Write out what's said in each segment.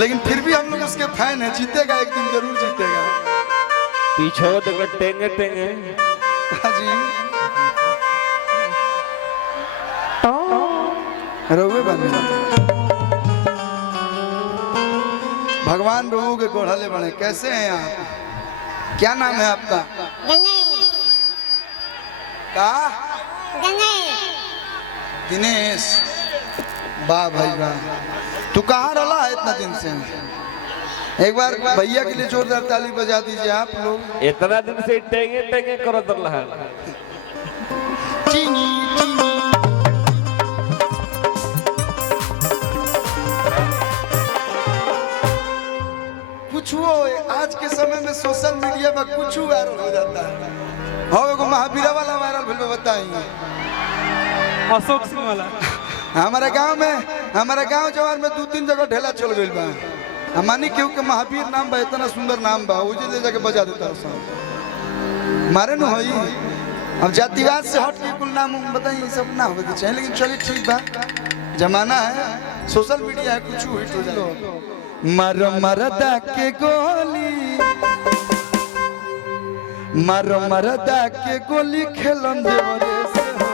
लेकिन फिर भी हम लोग उसके फैन है। जीतेगा एक दिन, जरूर जीतेगा। पीछे देखो टेंगे टेंगे। हाँ जी रोवे बने भगवान रोहू के गोढ़ले बने। कैसे हैं आप? क्या नाम है आपका? का दिनेश। वाह भाई वाह। तू कहाँ रहा है इतना दिन से? एक बार भैया के लिए जोरदार ताली बजा दीजिए आप लोग। इतना दिन से टेंगे टेंगे करत रहा। चीनी चीनी कुछ वो आज के समय में सोशल मीडिया पर कुछ वायरल हो जाता है। हाँ एगो महावीरा वाला वायरल फिल्म बताएंगे। अशोक सिंह वाला हमारे गांव जवार में 2-3 जगह ढेला चल गई बा। मानी क्यों के महावीर नाम बा, इतना सुंदर नाम बा, उजे ले जाके बजा देता है मारे न होई। अब जातिवाद से हट के कुल नाम बताइए, सब ना होगा चाहिए। लेकिन चलिए ठीक बा, जमाना है, सोशल मीडिया है, कुछ हिट हो जाए। मर मरदा के गोली, मर मरदा के गोली खेलन देवरे से हो।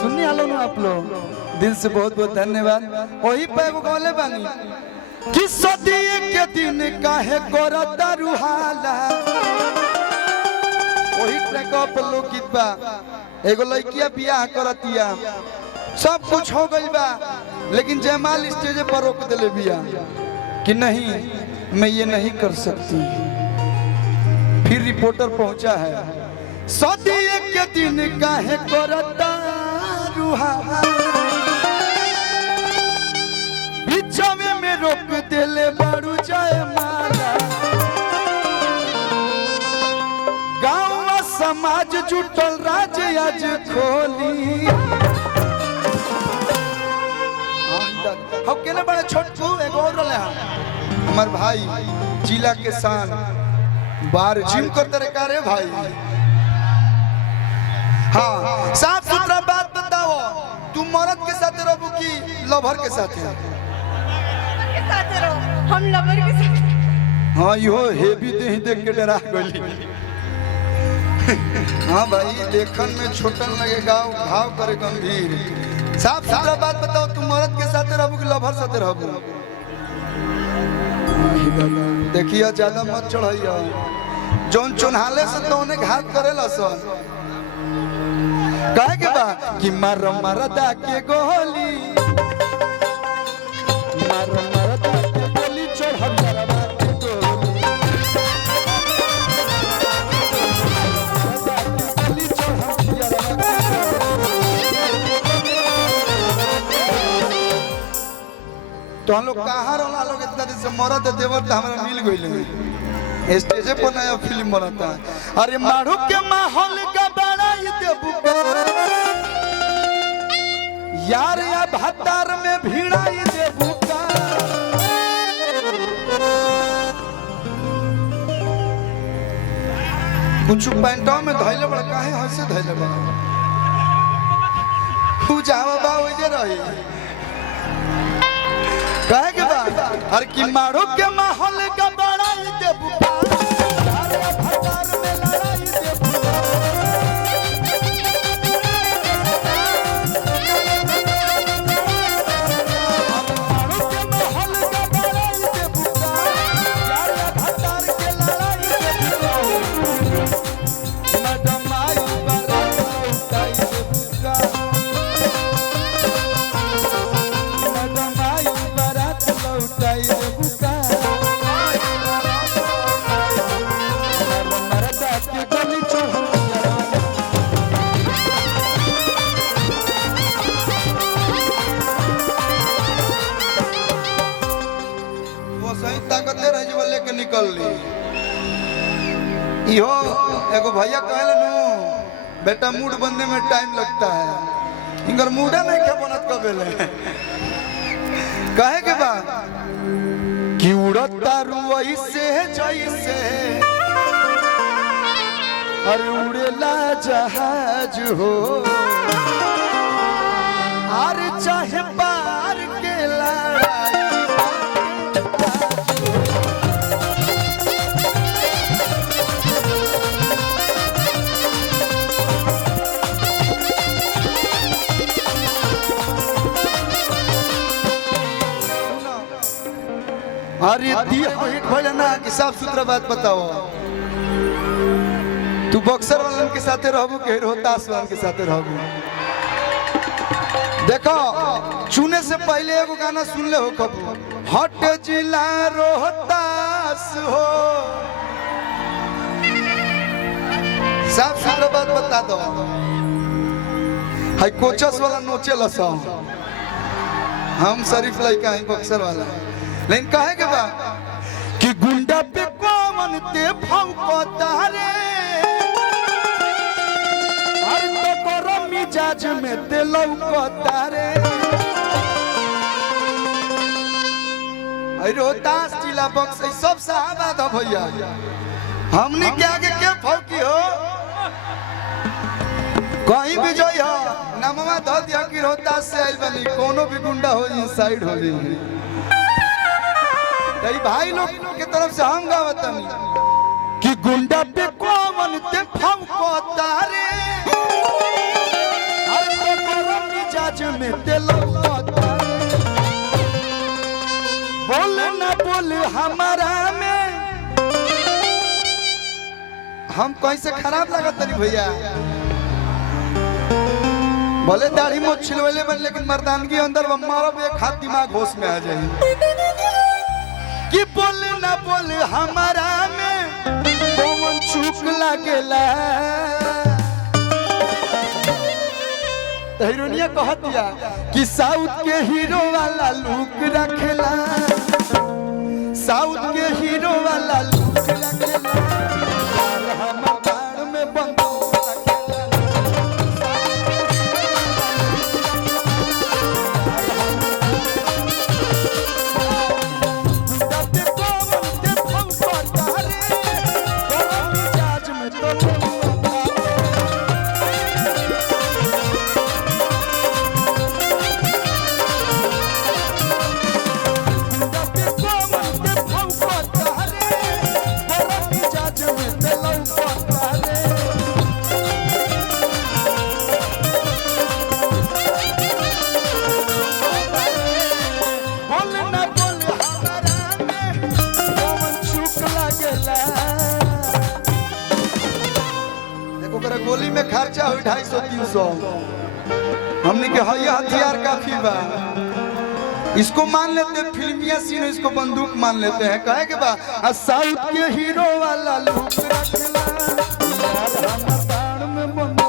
सुनिए आलो ना आप लोग, दिल से बहुत बहुत धन्यवाद। वही पे वो गौले बानी कि सदिए के दिन काहे करता रुहाला। वही ट्रैक पर लोग गीत बा। एगो लड़किया बियाह करतिया, सब कुछ हो गई बा, लेकिन जयमाल स्टेज पर रोक दिले बिया कि नहीं मैं ये नहीं कर सकती। फिर रिपोर्टर पहुंचा है, सदिए के दिन काहे करता रुहाला। बिचवे में रोक दिले बारू जयमाला। गाँव समाज जुटल राज आज खोली। हम केने बड़े छोटू एगो और रहे हैं हमार भाई जिला के शान बार जिम करते रे का रे भाई। हाँ साफ सुथरा बात बताओ, तुम मर्द के साथ रहो कि लवर के साथ? हम लवर के साथ। हाँ यो हेवी देख के डरा गई। हाँ भाई देखन में छोटन लगेगा, भाव करे गंभीर। साफ सुथरा बात बताओ, तुम मर्द के साथ रहो कि लवर साथ रहो? देखिए ज्यादा मत चढ़ाइया, जौन चुनहाले से तो उन्हें घात करेला सन। कहे के बा कि मर मरदा के गोली, मर मरदा के गोली चढ़ल जरवा के गोली। गोली चढ़ल जरवा तो हम लोग कहाँ रहा लोग इतना दिन से? मरद देवर तो हमारा मिल गई स्टेज पर नया फिल्म बनता है। अरे मारू के माहौल का बड़ा ही देबुका यार, या भतार में भीड़ा ही देबुका। कुछ पैंटों में धैले बड़ा काहे हंसे धैले बड़ा पूजावा बा वजे रही। कहे के बाद हर की मारो के माहौल का बड़ा ही देबुका यार, या भतार में लड़ाई देबुका। मारो के माहौल का बड़ा ही देबुका यार, या भतार के लड़ाई देबुका। मैडम आई बारात लौटाई देबुका, मैडम आई बारात लौटाई देबुका। मरदा के गोली चढ़ल वो सही ताकते रह जब लेके निकल ली। इहो एगो भैया कहले नु बेटा मूड बनने में टाइम लगता है, इनकर मूडा नहीं के बनत कबेले। कहे के बा कि उड़ता रुई से जैसे अरे उड़ेला जहाज हो, अरे चाहे पार के लड़ाई अरे दी हिट भइल ना कि साफ सुथरा बात बताओ। तू बक्सर वालन के साथे रहबू के रोहतास वालन के साथे रहबू? देखो चुने से पहले एगो गाना सुन ले हो कबू, हट जिला रोहतास हो। साफ सुथरा बात बता दो। हाई कोचस वाला नोचे लसा, हम शरीफ लड़का है बक्सर वाला, लेकिन कहे के बा कि गुंडा पे कौन ते भौंकता रे, हर तो गरम मिजाज में ते लौकता रे। रोहतास जिला बक्सर सब साहबाद है भैया, हमने क्या के फौकी हो कहीं भी जो नमवा धो दिया कि रोहतास से आइल बनी, कोनो भी गुंडा हो साइड हो जाए। भाई लोग के तरफ से हम गावतनी कि गुंडा पे कौन ते भौंकता रे, हर तो गरम मिजाज में ते लौकता रे। बोल ना बोल हमारा में, हम कैसे खराब लगत नहीं भैया, भले दाढ़ी मोछ छिलवले बन, लेकिन मर्दानगी अंदर मारो एक हाथ दिमाग होश में आ जाए। कि बोल ना बोल हमारा में कौन चूक लागेला। हीरोनिया कह दिया कि साउथ के हीरो वाला लुक रखेला, साउथ के हीरो वाला लुक रखेला, हम बाड़ में बंदूक रखेला। गुंडा पे कौन ते भौंकता रे, गरम मिजाज में तो लौकता गोली में खर्चा हो 250-300, हमने के हया हथियार काफी बा। इसको मान लेते फिल्मिया सीन, इसको बंदूक मान लेते हैं। कहे के बा साउथ के हीरो वाला लुक रखेला, यार हम बाण में बंदूक।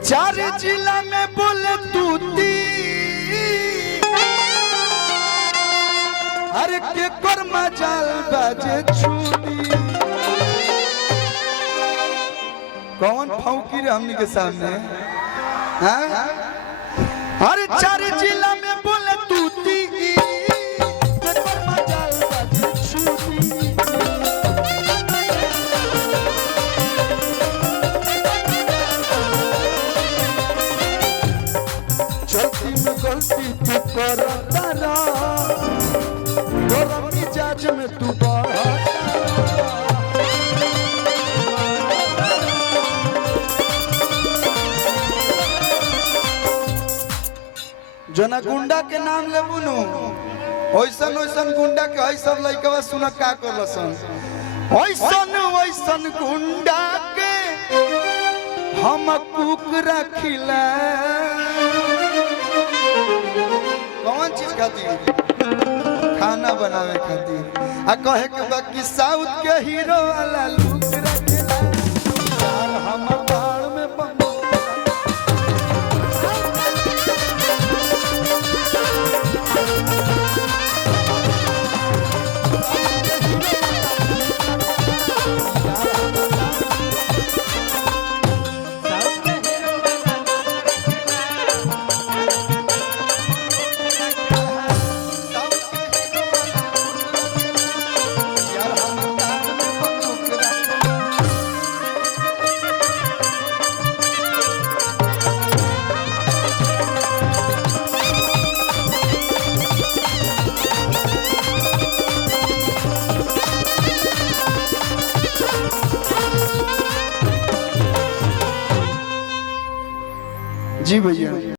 चार जिला में बोले तूती, हर के कर्मा जाल बाजे छूटी। कौन फौकी रे हमनी के सामने? हाँ? हर चार जिला में बोले तूती, के कर्मा जाल बाजे छूटी। गलती में गलती तू करता रहा, गरम मिजाज में तू बढ़ता। जना गुंडा के नाम ले बुनू, ओइसन ओइसन गुंडा के हई सब लइकवा सुन का करलसन। ओइसन ओइसन गुंडा के हम कुक रखिला। कौन चीज खाती? खाना गाना बनावे खातिर आ कहे के बा कि साउथ के हीरो वाला लुक रखेला यार हमर दाढ़ में बंदूक जी भैया।